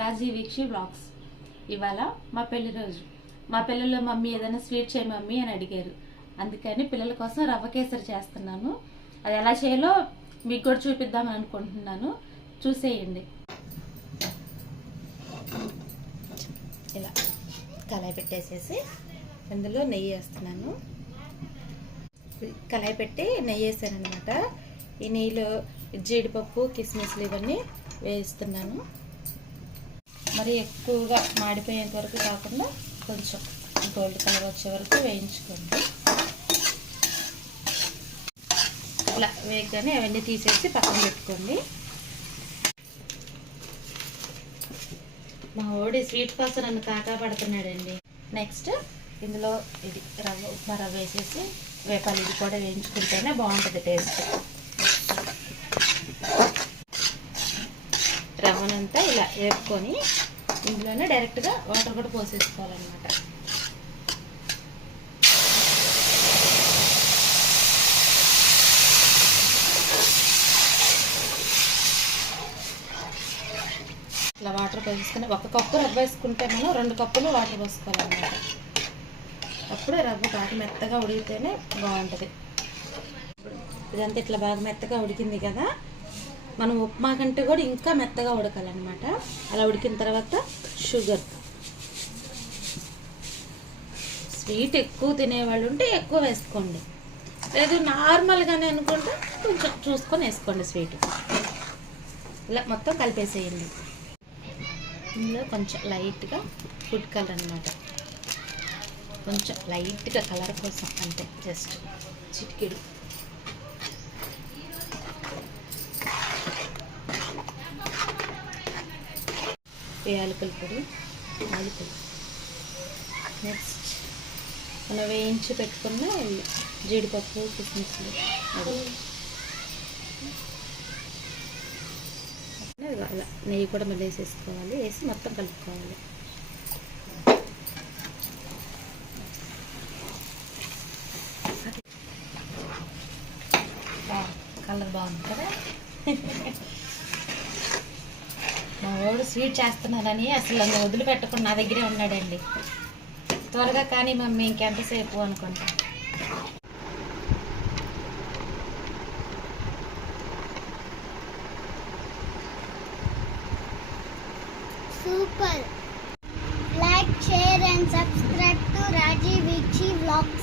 రాజీ వీక్షి blogs ఇవాళ మా పెళ్ళి రోజు. మా పిల్లలు మమ్మీ ఏదైనా స్వీట్ చేయి మమ్మీ అని అడిగారు. అందుకని పిల్లల కోసం రవ్వ కేసరి చేస్తున్నాను. అది ఎలా చేయాలో మీకు కూడా చూపిద్దామని అనుకుంటున్నాను. చూసేయండి. ఇలా కళాయి పెట్టేసేసి అందులో నెయ్యి వేస్తున్నాను. కళాయి పెట్టి నెయ్యి వేసాను అనమాట ఈ నెయ్యిలో జీడిపప్పు కిస్మిస్లు ఇవన్నీ వేస్తున్నాను. మరి ఎక్కువగా మాడిపోయేంత వరకు కాకుండా కొంచెం గోల్డ్ కలర్ వచ్చే వరకు వేయించుకోండి. ఇలా వేగానే అవన్నీ తీసేసి పక్కన పెట్టుకోండి. మా ఓడి స్వీట్ కోసం నన్ను కాకా పడుతున్నాడండి నెక్స్ట్ ఇందులో ఇది రవ్వ ఉప్మా రవ్వ వేసేసి వేపాలు. ఇది కూడా వేయించుకుంటేనే బాగుంటుంది టేస్ట్. రవ్వనంతా ఇలా వేపుకొని ఇందులోనే డైరెక్ట్గా వాటర్ కూడా పోసేసుకోవాలన్నమాట. ఇట్లా వాటర్ పోసేసుకుని ఒక కప్పు రవ్వ వేసుకుంటే మనం రెండు కప్పులు వాటర్ పోసుకోవాలన్నమాట. అప్పుడు రవ్వ బాగా మెత్తగా ఉడికితేనే బాగుంటుంది. ఇదంతా ఇట్లా బాగా మెత్తగా ఉడికింది కదా మనం ఉప్మా కంటే కూడా ఇంకా మెత్తగా ఉడకాలన్నమాట. అలా ఉడికిన తర్వాత షుగర్. స్వీట్ ఎక్కువ తినేవాళ్ళు ఉంటే ఎక్కువ వేసుకోండి. లేదు నార్మల్గానే అనుకుంటే కొంచెం చూసుకొని వేసుకోండి స్వీట్. ఇలా మొత్తం కలిపేసేయండి. ఇందులో కొంచెం లైట్గా ఫుడ్ కలర్ అనమాట కొంచెం లైట్గా కలర్ కోసం అంతే జస్ట్ చిటికెడు. యాలకల పొడి యాలకులు. నెక్స్ట్ మనం వేయించి పెట్టుకున్న జీడిపప్పు కిస్మిస్లు అలా నెయ్యి కూడా మళ్ళీ వేసేసుకోవాలి. వేసి మొత్తం కలుపుకోవాలి. కలర్ బాగుంది కదా? మావాడు స్వీట్ చేస్తున్నానని అసలు నన్ను వదిలిపెట్టకుండా నా దగ్గరే ఉన్నాడండి. త్వరగా కానీ మమ్మీ ఇంకెంతసేపు అనుకుంటా. Super like share and subscribe to Raji Veekshi blogs